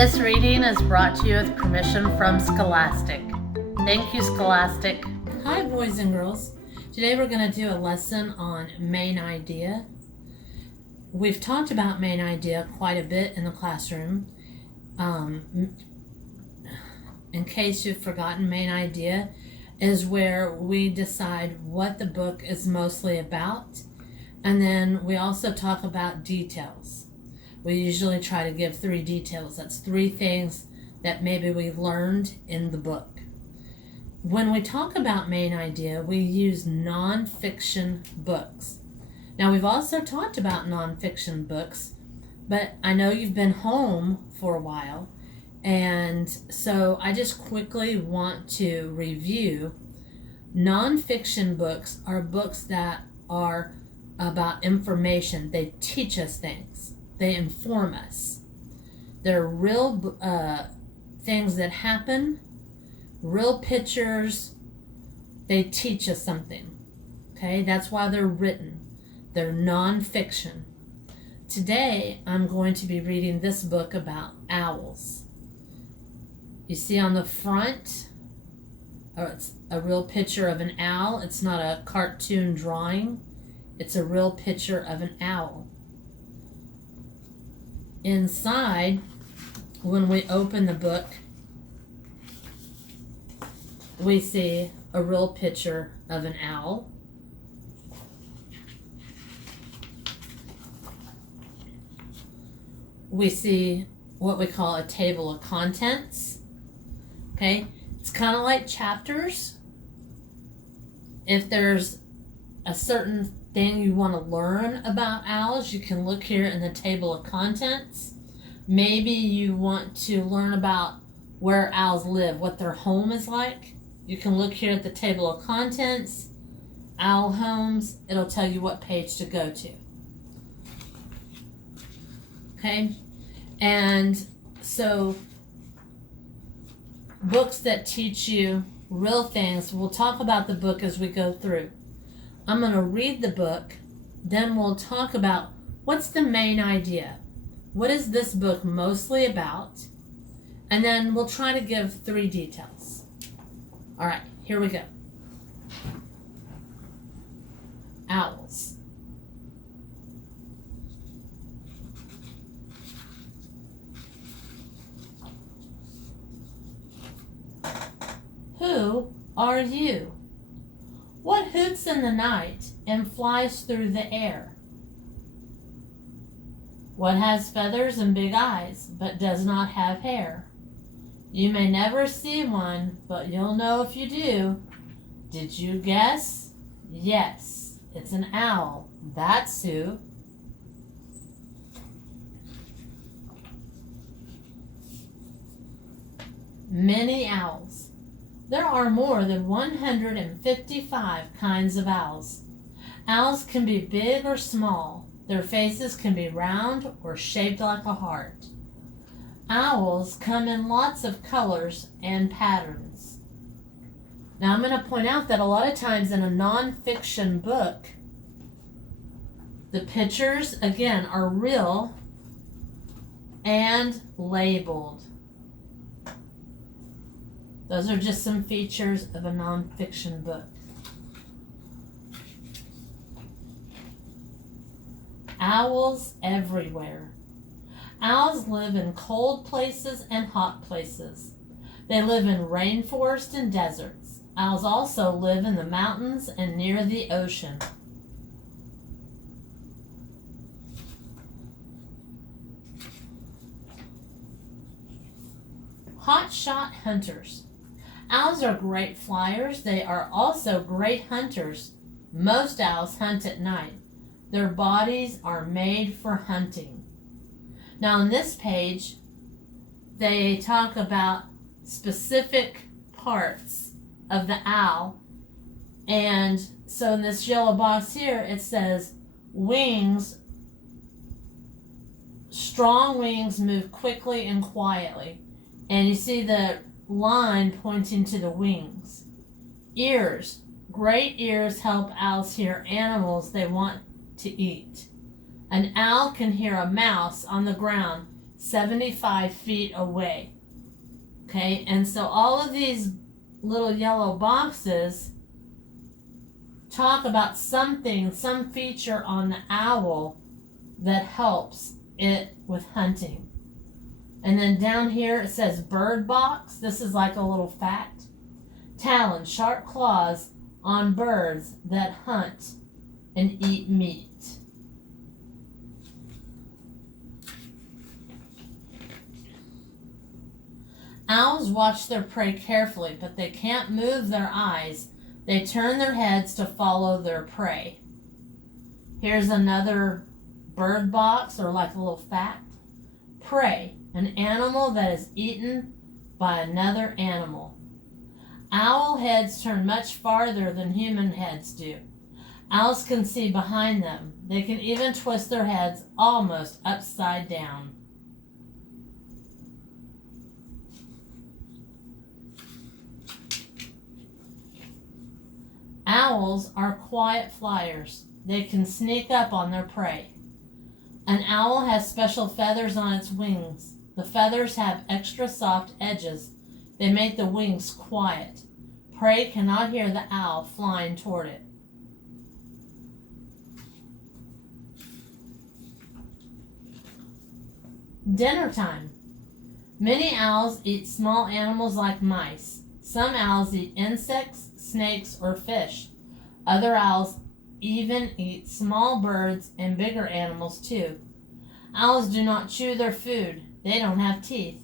This reading is brought to you with permission from Scholastic. Thank you, Scholastic. Hi, boys and girls. Today we're going to do a lesson on main idea. We've talked about main idea quite a bit in the classroom. In case you've forgotten, main idea is where we decide what the book is mostly about, and then we also talk about details. We usually try to give 3 details. That's 3 things that maybe we've learned in the book. When we talk about main idea, we use nonfiction books. Now, we've also talked about nonfiction books, but I know you've been home for a while, and so I just quickly want to review. Nonfiction books are books that are about information. They teach us things. They inform us. They're real things that happen, real pictures. They teach us something. Okay, that's why they're written. They're nonfiction. Today, I'm going to be reading this book about owls. You see on the front, it's a real picture of an owl. It's not a cartoon drawing. It's a real picture of an owl. Inside, when we open the book, we see a real picture of an owl. We see what we call a table of contents. Okay, it's kind of like chapters. If there's a certain thing you want to learn about owls, you can look here in the table of contents. Maybe you want to learn about where owls live, what their home is like. You can look here at the table of contents, owl homes. It'll tell you what page to go to. Okay, and so books that teach you real things, we'll talk about the book as we go through. I'm going to read the book, then we'll talk about what's the main idea. What is this book mostly about? And then we'll try to give 3 details. All right, here we go. Owls. Who are you? What hoots in the night and flies through the air? What has feathers and big eyes, but does not have hair? You may never see one, but you'll know if you do. Did you guess? Yes, it's an owl. That's who. Many owls. There are more than 155 kinds of owls. Owls can be big or small. Their faces can be round or shaped like a heart. Owls come in lots of colors and patterns. Now, I'm going to point out that a lot of times in a nonfiction book, the pictures, again, are real and labeled. Those are just some features of a nonfiction book. Owls everywhere. Owls live in cold places and hot places. They live in rainforests and deserts. Owls also live in the mountains and near the ocean. Hotshot hunters. Owls are great flyers. They are also great hunters. Most owls hunt at night. Their bodies are made for hunting. Now on this page, they talk about specific parts of the owl. And so in this yellow box here, it says wings. Strong wings move quickly and quietly. And you see the line pointing to the wings. Ears. Great ears help owls hear animals they want to eat. An owl can hear a mouse on the ground 75 feet away. Okay, and so all of these little yellow boxes talk about something, some feature on the owl that helps it with hunting. And then down here it says bird box. This is like a little fact. Talons, sharp claws on birds that hunt and eat meat. Owls watch their prey carefully, but they can't move their eyes. They turn their heads to follow their prey. Here's another bird box, or like a little fact. Prey, an animal that is eaten by another animal. Owl heads turn much farther than human heads do. Owls can see behind them. They can even twist their heads almost upside down. Owls are quiet flyers. They can sneak up on their prey. An owl has special feathers on its wings. The feathers have extra soft edges. They make the wings quiet. Prey cannot hear the owl flying toward it. Dinner time. Many owls eat small animals like mice. Some owls eat insects, snakes, or fish. Other owls even eat small birds and bigger animals too. Owls do not chew their food. They don't have teeth.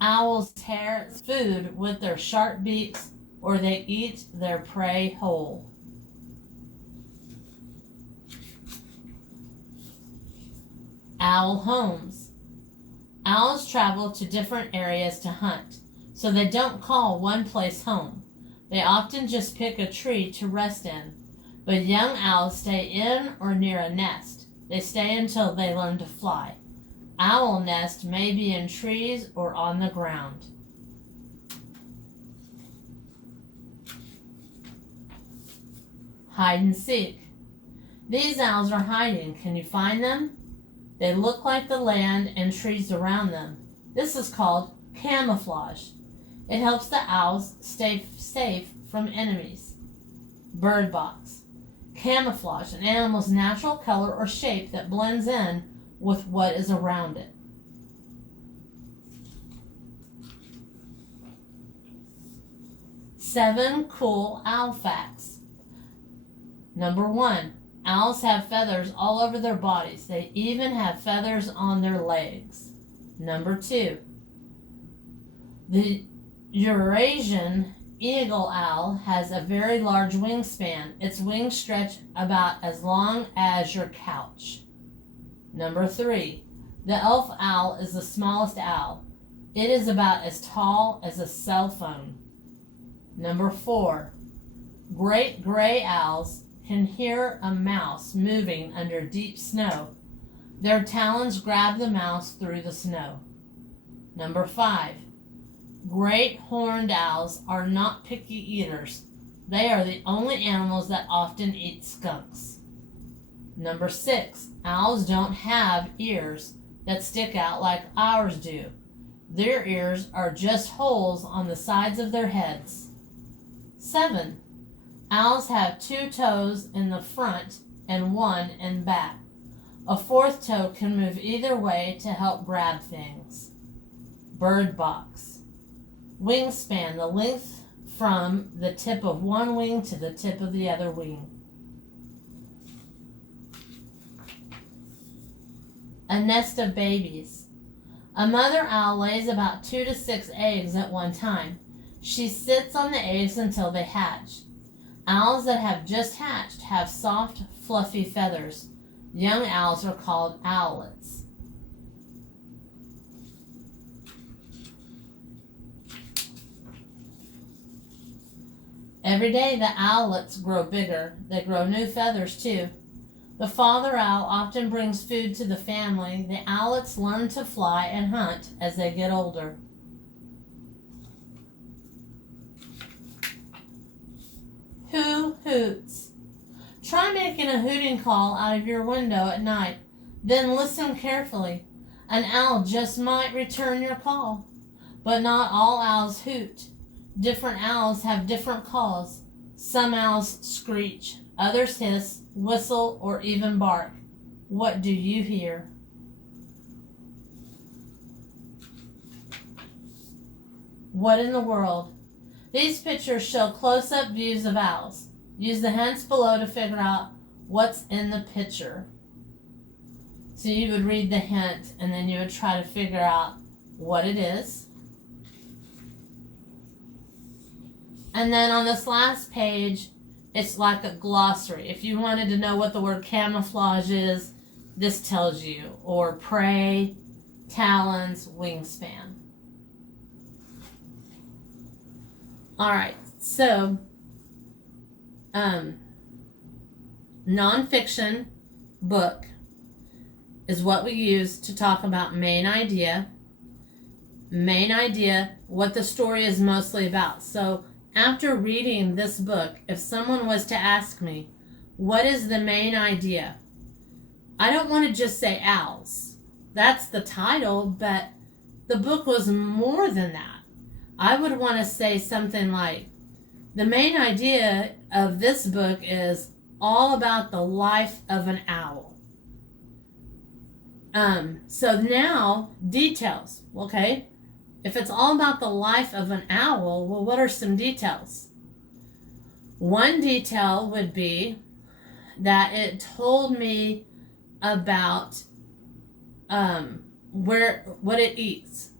Owls tear food with their sharp beaks, or they eat their prey whole. Owl homes. Owls travel to different areas to hunt, so they don't call one place home. They often just pick a tree to rest in, but young owls stay in or near a nest. They stay until they learn to fly. Owl nest may be in trees or on the ground. Hide and seek. These owls are hiding. Can you find them? They look like the land and trees around them. This is called camouflage. It helps the owls stay safe from enemies. Bird box. Camouflage, an animal's natural color or shape that blends in with what is around it. Seven cool owl facts. Number 1, owls have feathers all over their bodies. They even have feathers on their legs. Number 2, the Eurasian eagle owl has a very large wingspan. Its wings stretch about as long as your couch. Number 3, the elf owl is the smallest owl. It is about as tall as a cell phone. Number 4, great gray owls can hear a mouse moving under deep snow. Their talons grab the mouse through the snow. Number 5, great horned owls are not picky eaters. They are the only animals that often eat skunks. Number 6, owls don't have ears that stick out like ours do. Their ears are just holes on the sides of their heads. 7, owls have 2 toes in the front and 1 in back. A 4th toe can move either way to help grab things. Bird box. Wingspan, the length from the tip of one wing to the tip of the other wing. A nest of babies. A mother owl lays about 2 to 6 eggs at one time. She sits on the eggs until they hatch. Owls that have just hatched have soft, fluffy feathers. Young owls are called owlets. Every day the owlets grow bigger. They grow new feathers too. The father owl often brings food to the family. The owlets learn to fly and hunt as they get older. Who hoots? Try making a hooting call out of your window at night. Then listen carefully. An owl just might return your call, but not all owls hoot. Different owls have different calls. Some owls screech, others hiss, whistle, or even bark. What do you hear? What in the world? These pictures show close-up views of owls. Use the hints below to figure out what's in the picture. So you would read the hint and then you would try to figure out what it is. And then on this last page, it's like a glossary. If you wanted to know what the word camouflage is, this tells you. Or prey, talons, wingspan. Alright, so nonfiction book is what we use to talk about main idea, what the story is mostly about. So after reading this book, if someone was to ask me, what is the main idea? I don't want to just say owls. That's the title, but the book was more than that. I would want to say something like, the main idea of this book is all about the life of an owl. So now, details, okay? If it's all about the life of an owl, well, what are some details? One detail would be that it told me about what it eats.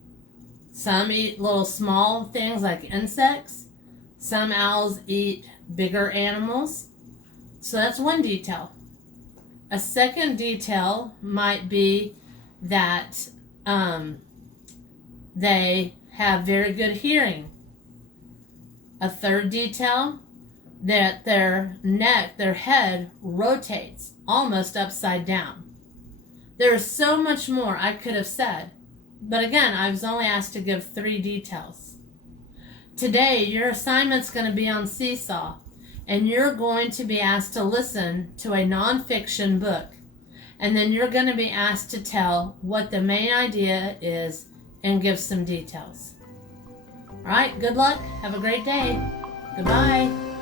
Some eat little small things like insects. Some owls eat bigger animals. So that's one detail. A second detail might be that they have very good hearing. A third detail, that their head rotates almost upside down. There's so much more I could have said, but again, I was only asked to give 3 details. Today, your assignment's going to be on Seesaw, and you're going to be asked to listen to a nonfiction book, and then you're going to be asked to tell what the main idea is and give some details. All right, good luck. Have a great day. Goodbye.